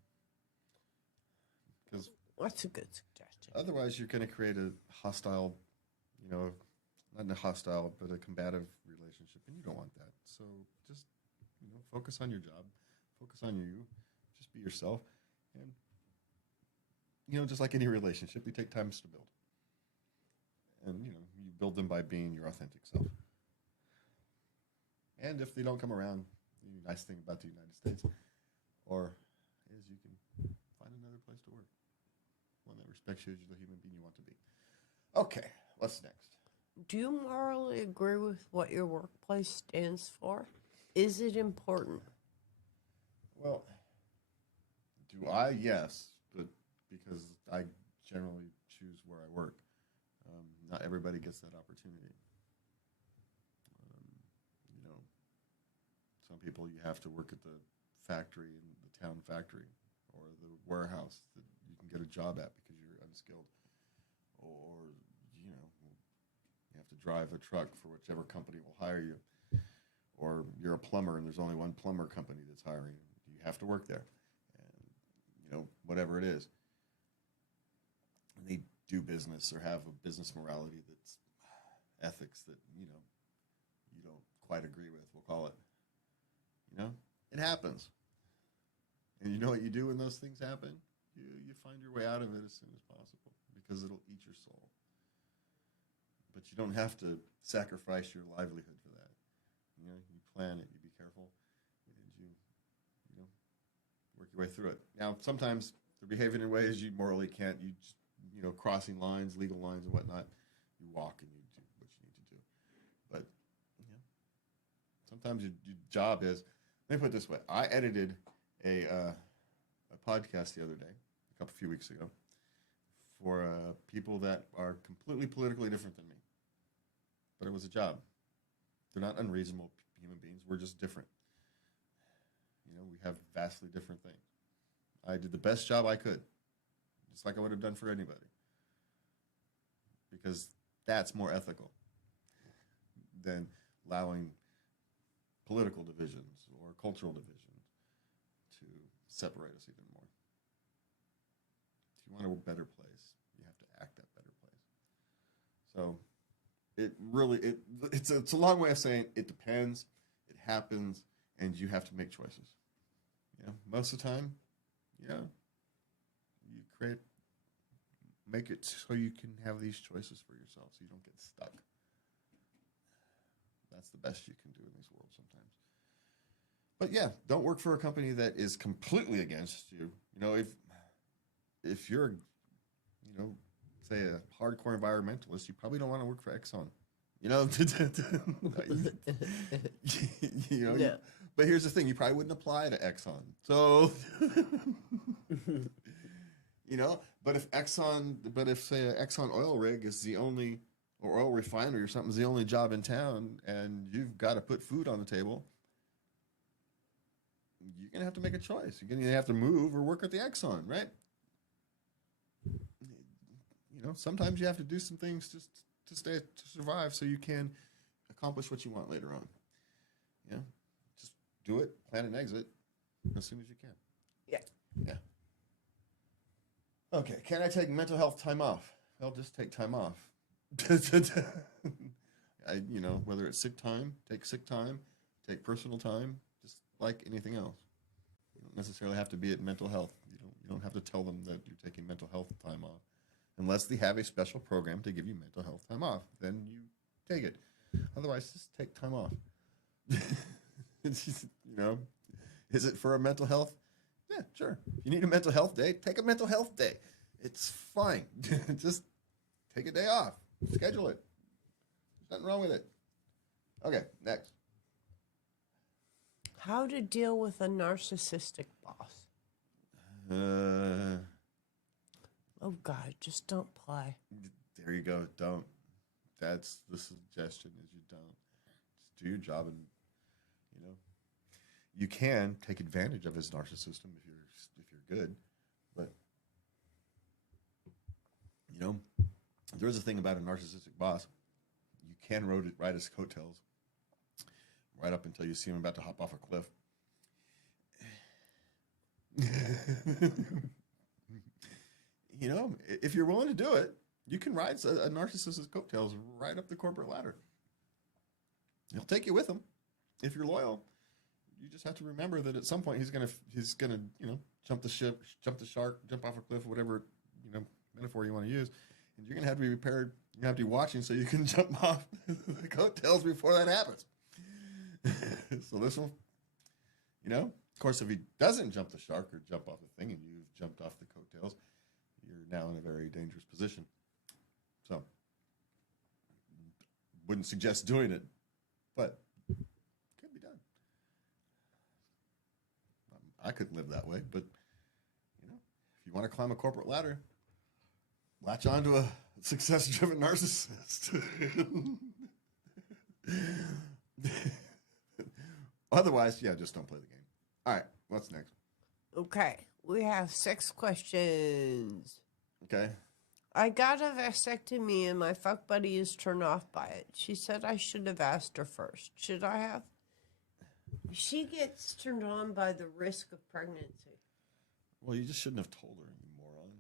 Because That's a good suggestion. otherwise, you're going to create a hostile, not a hostile, but a combative relationship, and you don't want that. So just, focus on your job, focus on you, just be yourself, and just like any relationship, you take time to build, and you build them by being your authentic self. And if they don't come around, the nice thing about the United States, is you can find another place to work. One that respects you as the human being you want to be. Okay, what's next? Do you morally agree with what your workplace stands for? Is it important? Well, do I? Yes, but because I generally choose where I work. Not everybody gets that opportunity. Some people you have to work at the factory in the town factory or the warehouse that you can get a job at because you're unskilled, or you have to drive a truck for whichever company will hire you, or you're a plumber and there's only one plumber company that's hiring you. You have to work there, and whatever it is, and they do business or have a business morality that's ethics that you don't quite agree with. We'll call it. It happens. And you know what you do when those things happen? You find your way out of it as soon as possible because it'll eat your soul. But you don't have to sacrifice your livelihood for that. You plan it, you be careful, and you work your way through it. Now, sometimes they're behaving in ways you morally can't. You just, crossing lines, legal lines and whatnot, you walk and you do what you need to do. But, sometimes your job is, let me put it this way. I edited a podcast the other day, a few weeks ago, for people that are completely politically different than me. But it was a job. They're not unreasonable human beings. We're just different. We have vastly different things. I did the best job I could, just like I would have done for anybody. Because that's more ethical than allowing political divisions or cultural divisions to separate us even more. If you want a better place, you have to act that better place. So it's a long way of saying it depends, it happens, and you have to make choices. Most of the time, you make it so you can have these choices for yourself so you don't get stuck. That's the best you can do in this world sometimes. But yeah, don't work for a company that is completely against you. If you're, say a hardcore environmentalist, you probably don't want to work for Exxon. Yeah. But here's the thing: you probably wouldn't apply to Exxon. So, but if say an Exxon oil rig is the only, or oil refinery or something is the only job in town, and you've got to put food on the table, you're gonna have to make a choice. You're gonna have to move or work at the Exxon, right? Sometimes you have to do some things just to survive, so you can accomplish what you want later on. Yeah, just do it. Plan an exit as soon as you can. Yeah. Yeah. Okay. Can I take mental health time off? I'll just take time off. Whether it's sick time, take personal time, just like anything else. You don't necessarily have to be at mental health. You don't have to tell them that you're taking mental health time off, unless they have a special program to give you mental health time off. Then you take it. Otherwise, just take time off. It's just, is it for a mental health? Yeah, sure. If you need a mental health day, take a mental health day. It's fine. Just take a day off. Schedule it. There's nothing wrong with it. Okay, next. How to deal with a narcissistic boss. Oh, God, just don't play. There you go. Don't. That's the suggestion, is you don't. Just do your job, and you can take advantage of his narcissism if you're good, but there's a thing about a narcissistic boss. You can ride his coattails right up until you see him about to hop off a cliff. If you're willing to do it, you can ride a narcissist's coattails right up the corporate ladder. He'll take you with him if you're loyal. You just have to remember that at some point he's gonna jump the ship, jump the shark, jump off a cliff, whatever metaphor you want to use, and you're gonna have to be prepared. You're gonna have to be watching so you can jump off the coattails before that happens. So this will, of course, if he doesn't jump the shark or jump off the thing and you've jumped off the coattails, you're now in a very dangerous position. So, wouldn't suggest doing it, but could be done. I couldn't live that way, but if you want to climb a corporate ladder, latch onto a success-driven narcissist. Otherwise, just don't play the game. All right, what's next? Okay, we have 6 questions. Okay. I got a vasectomy and my fuck buddy is turned off by it. She said I should have asked her first. Should I have? She gets turned on by the risk of pregnancy. Well, you just shouldn't have told her, you moron.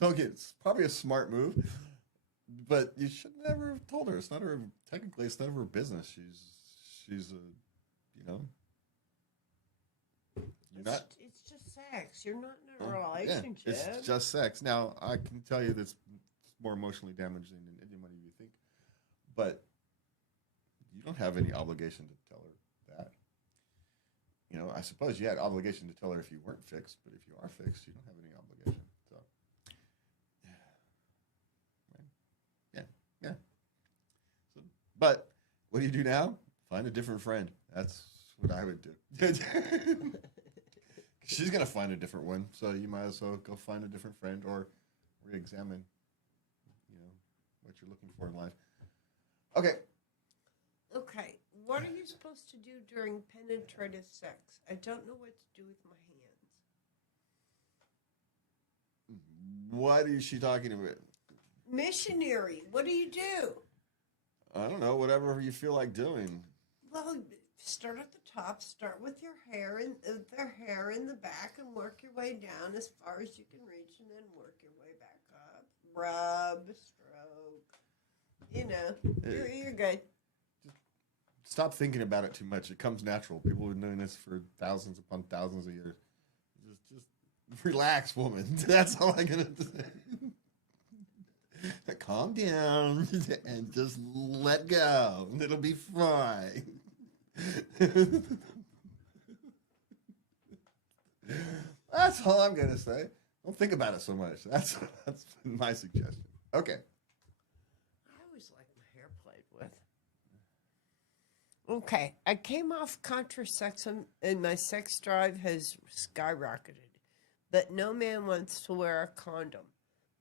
It's probably a smart move, but you should never have told her. It's not her. Technically, it's none of her business. She's a, you're not. It's just sex. You're not in a relationship. Yeah, it's just sex. Now, I can tell you that's more emotionally damaging than anybody you think, but you don't have any obligation to tell her that. I suppose you had obligation to tell her if you weren't fixed, but if you are fixed, you don't have any obligation. So, yeah. So, but what do you do now? Find a different friend. That's what I would do. She's going to find a different one, so you might as well go find a different friend or re-examine, what you're looking for in life. Okay. Okay, what are you supposed to do during penetrative sex? I don't know what to do with my hands. What is she talking about? Missionary, what do you do? I don't know, whatever you feel like doing. Well, start at the top, start with your hair and their hair in the back and work your way down as far as you can reach and then work your way back up. Rub, stroke, you're good. Stop thinking about it too much. It comes natural. People have been doing this for thousands upon thousands of years. Just relax, woman. That's all I'm going to say. Calm down and just let go. It'll be fine. That's all I'm going to say. Don't think about it so much. That's my suggestion. Okay. I always like my hair played with. Okay, I came off contraception and my sex drive has skyrocketed, but no man wants to wear a condom.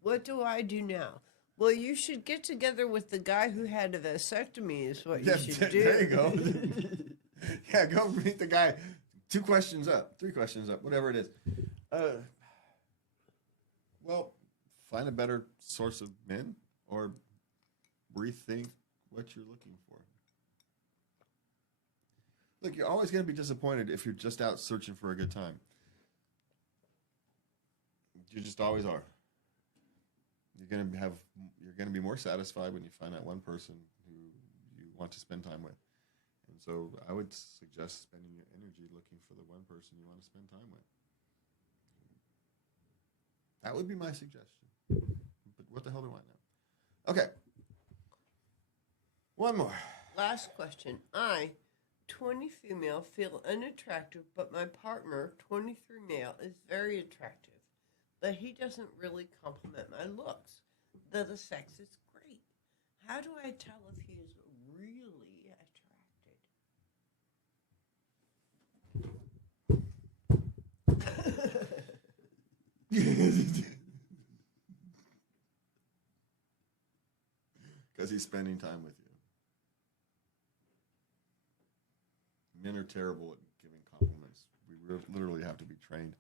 What do I do now? Well, you should get together with the guy who had a vasectomy is what you should do. There you go. Yeah, go meet the guy. 2 questions up, 3 questions up, whatever it is. Well, find a better source of men or rethink what you're looking for. Look, you're always going to be disappointed if you're just out searching for a good time. You just always are. You're going to be more satisfied when you find that one person who you want to spend time with. And so I would suggest spending your energy looking for the one person you want to spend time with. That would be my suggestion. But what the hell do I know? Okay. One more. Last question. I, 20 female, feel unattractive, but my partner, 23 male, is very attractive. But he doesn't really compliment my looks. The sex is great. How do I tell if he is really attracted? Because he's spending time with you. Men are terrible at giving compliments. We literally have to be trained.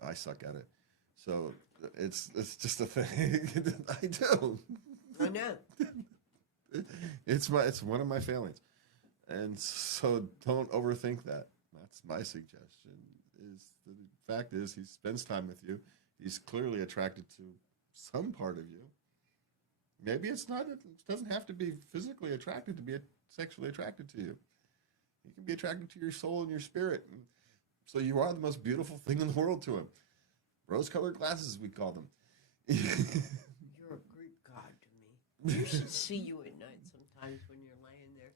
I suck at it. So it's just a thing. I do. I know. It's one of my failings. And so don't overthink that. That's my suggestion. The fact is he spends time with you. He's clearly attracted to some part of you. Maybe it doesn't have to be physically attracted to be sexually attracted to you. He can be attracted to your soul and your spirit. And so you are the most beautiful thing in the world to him. Rose-colored glasses, we call them. You're a Greek god to me. You should see you at night sometimes when you're laying there.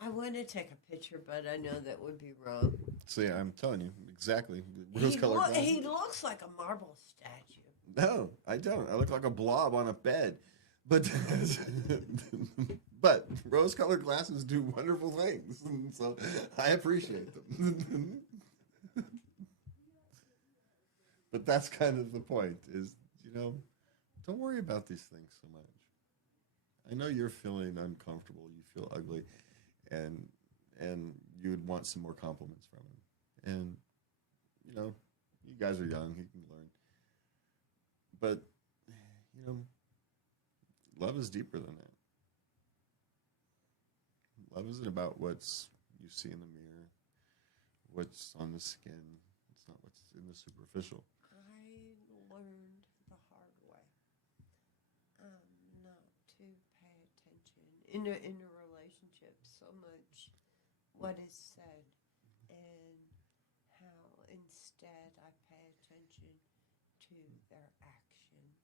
I want to take a picture, but I know that would be wrong. See, I'm telling you, exactly. Rose-colored glasses. He looks like a marble statue. No, I don't. I look like a blob on a bed. But rose-colored glasses do wonderful things. So I appreciate them. But that's kind of the point is, don't worry about these things so much. I know you're feeling uncomfortable. You feel ugly. And you would want some more compliments from him. And, you guys are young. He can learn. But, love is deeper than that. Love isn't about what's you see in the mirror, what's on the skin. It's not what's in the superficial. I learned the hard way not to pay attention in a relationship so much what is said and how instead I pay attention to their actions.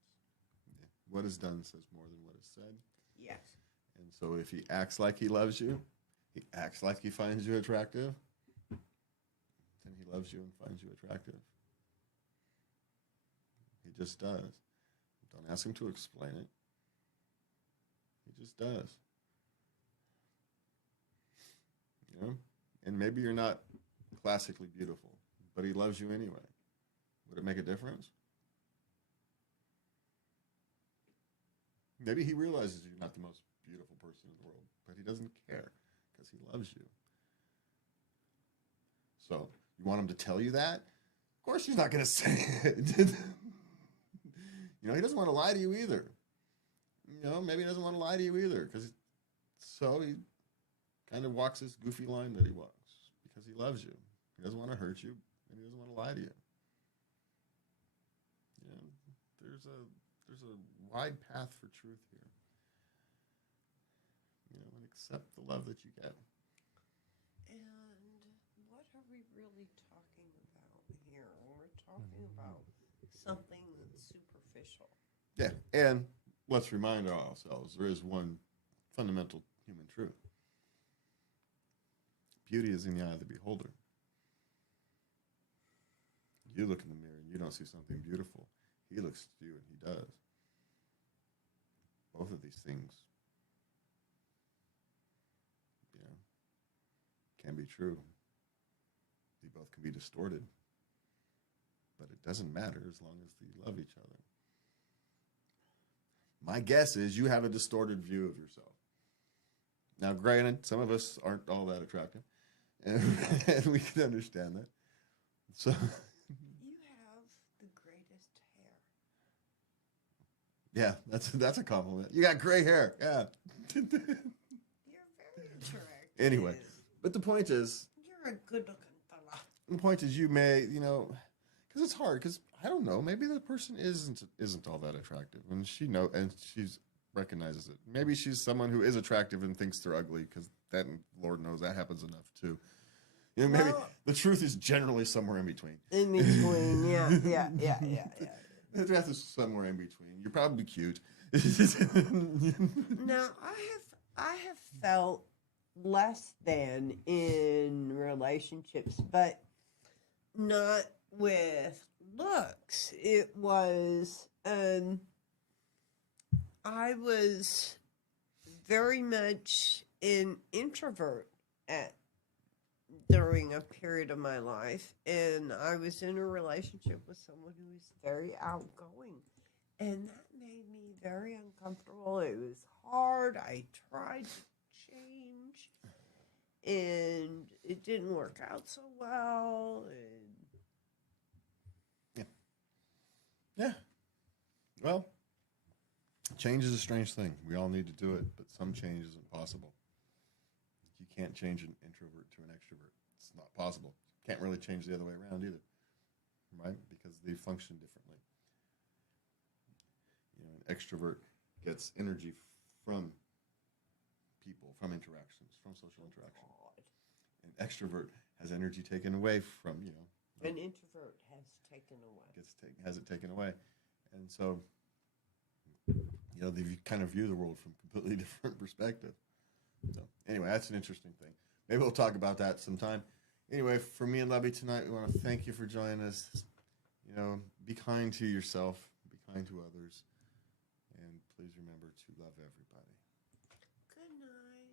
Yeah. What is done says more than what is said. Yes. And so if he acts like he loves you, he acts like he finds you attractive, then he loves you and finds you attractive. He just does. Don't ask him to explain it. He just does. And maybe you're not classically beautiful, but he loves you anyway. Would it make a difference? Maybe he realizes you're not the most beautiful person in the world, but he doesn't care because he loves you. So you want him to tell you that? Of course he's not going to say it. He doesn't want to lie to you either. Maybe he doesn't want to lie to you either so he kind of walks this goofy line that he walks because he loves you. He doesn't want to hurt you, and he doesn't want to lie to you. There's a wide path for truth here. And accept the love that you get. And what are we really talking about here? We're talking about something that's superficial. Yeah, and let's remind ourselves, there is one fundamental human truth. Beauty is in the eye of the beholder. You look in the mirror and you don't see something beautiful. He looks at you and he does. Both of these things, can be true. They both can be distorted. But it doesn't matter as long as they love each other. My guess is you have a distorted view of yourself. Now, granted, some of us aren't all that attractive. and we can understand that. So You have the greatest hair. yeah, that's a compliment. You got gray hair. Yeah. You're very attractive. Anyway, but the point is, You're a good-looking fella. the point is, you may, because it's hard. Because I don't know, maybe the person isn't all that attractive, and she's recognizes it. Maybe she's someone who is attractive and thinks they're ugly, because that, Lord knows, that happens enough too. Maybe the truth is generally somewhere in between. In between, yeah. The truth is somewhere in between. You're probably cute. Now, I have felt less than in relationships, but not with looks. It was, I was very much an introvert during a period of my life, and I was in a relationship with someone who was very outgoing, and that made me very uncomfortable. It was hard. I tried to change, and it didn't work out so well. Yeah. Well, change is a strange thing. We all need to do it, but some change isn't possible. You can't change an introvert to an extrovert. It's not possible. Can't really change the other way around either, right? Because they function differently. An extrovert gets energy from people, from interactions, from social interaction. An extrovert has energy taken away from, An introvert has taken away. Has it taken away. And so, they kind of view the world from a completely different perspective. So anyway, that's an interesting thing. Maybe we'll talk about that sometime. Anyway, for me and Levy tonight, we want to thank you for joining us. Be kind to yourself, be kind to others, and please remember to love everybody. Good night.